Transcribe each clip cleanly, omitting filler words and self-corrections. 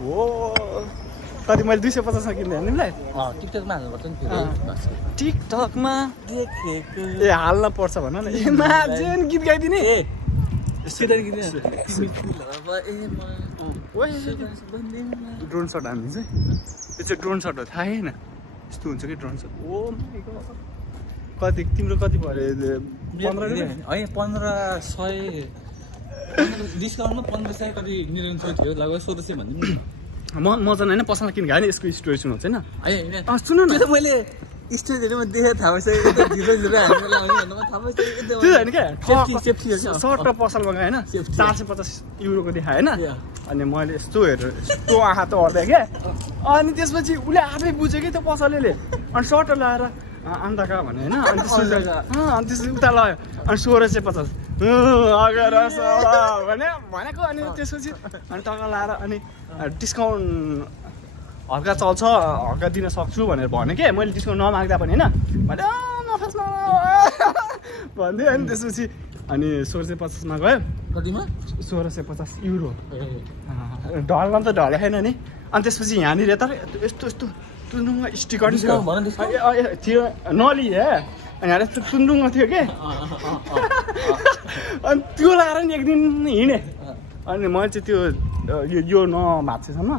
हो कति मैले 250 मा किन्दै तिमीलाई टिकटकमा हाल्नुपर्छ नि फेरि टिकटकमा देखेको ए हाल्न पर्छ भन न ए माजेन गीत गाइदिने ए सिधै किन ड्रोन सट हान्दिन्छ यो चाहिँ ड्रोन सट हो थाहै होइन यस्तो हुन्छ कि drone shot oh my god कति तिम्रो कति पर्यो 15 रुपैयाँ है 1500 डिस्काउन्टमा 1500 कति निरन्तर थियो लगभग 1600 भन्दिनु म चाहिँ होइन पसलमा किन गाएँ यसको स्टोरी सुनाउँछ होइन हैन सुन न त्यो मैले स्टोरीहरुमा देखे थाहा भइसक्यो झिरो झिरो हाल्नु लाउने भन्नुमा थाहा भइसक्यो त्यो होइन क्या सेफ्टी सर्ट पसलमा गएँ होइन 450 युरोको देखाएँ होइन अनि मैले यस्तो हेरेर यस्तो आँखा त हर्दै क्या अनि त्यसपछि उसले आफै बुझ्यो कि त्यो पसलेले अनि सर्ट लगाएर अन्धका भने होइन अनि त्यसपछि उता लगायो अनि 1650 भनेको अनि त्यसपछि अनि टक्का लाएर अनि डिस्काउन्ट हल्का चल्छ हल्का दिन सक्छु भनेर भने के मैले डिस्काउन्ट नमाग्दा पनि होइन मैले नफास न भन्दै अनि त्यसपछि अनि 1650 मा गयो कतिमा 1650 युरो ढल्न त ढलेन नि अनि त्यसपछि यहाँनिर त यस्तो यस्तो तुन्दुङमा स्टिकर थियो नली हे अनि यहाँ यस्तो तुन्दुङमा थियो के अनि त्यो लाएर नि एक दिन हिँडेँ अनि मैले चाहिँ त्यो यो नभाँच्सेसम्म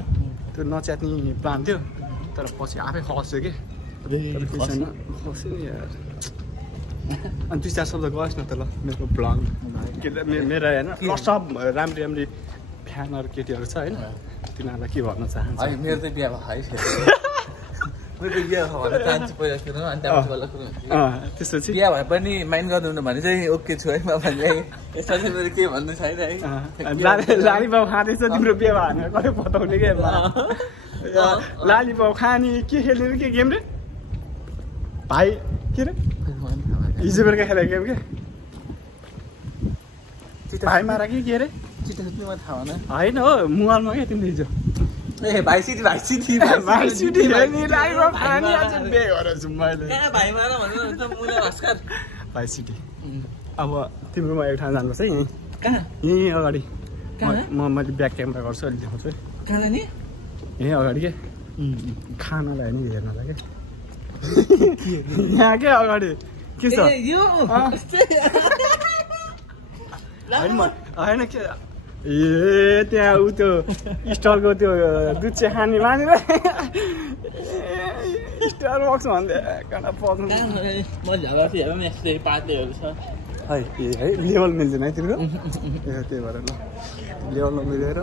त्यो नच्यात्ने प्लान थियो तर पछि आफै खस्यो कि खस्यो नि यार अनि 2-4 शब्द गएस् न त ल मेरो ब्लग मेरो होइन सब राम्री राम्री फ्यानहरू केटीहरू छ होइन तिनीहरूलाई के भन्न चाहन्छ मेरो त बिहा भयो मेरो बिहा भएर चाहन्छु पहिला सुरु अनि त्यहाँपछि बल्ल सुरु त्यसपछि बिहा भए पनि माइन्ड गर्नुहुन्न भने चाहिँ ओके छु है म भन्दै यसमा चाहिँ मेरो के भन्नु छैन है लाली बाउ खाँदैछ तिम्रो बिहा भनेर कतै बताउने के लाली बाउ खाने के खेल्ने के गेम रे भाइ के रे हिजो बेलुका खेलेको गेम के भाइ मारा कि के रे चिट्टा सुत्नुमा थाहा भएन होइन हो मोबाइलमा क्या तिमीले हिजो ए भाइ सिटी लाइभ खाने आज बे गरेछु मैले कहाँ भाइ मारा भन्नु त मुला भास्कर भाइ सिटी अब तिम्रोमा एक ठाउँ जानुपर्छ है कहाँ यहीँ अगाडि कहाँ मैले ब्याक क्यामेरा गर्छु अहिले देखाउँछु कहाँ जाने यहीँ अगाडि के खानालाई नि हेर्नलाई के यहाँ के अगाडि के छ होइन के ए त्यहाँ उ त्यो स्टलको त्यो दुध चाहिँ खाने मानेर स्टार बक्स भन्दै कहाँ पर्नु म झगडा हेरौँ यस्तै पार्टीहरू छ है है लेभल मिल्दैन है तिम्रो ए त्यही भएर ल लेभलमा मिलेर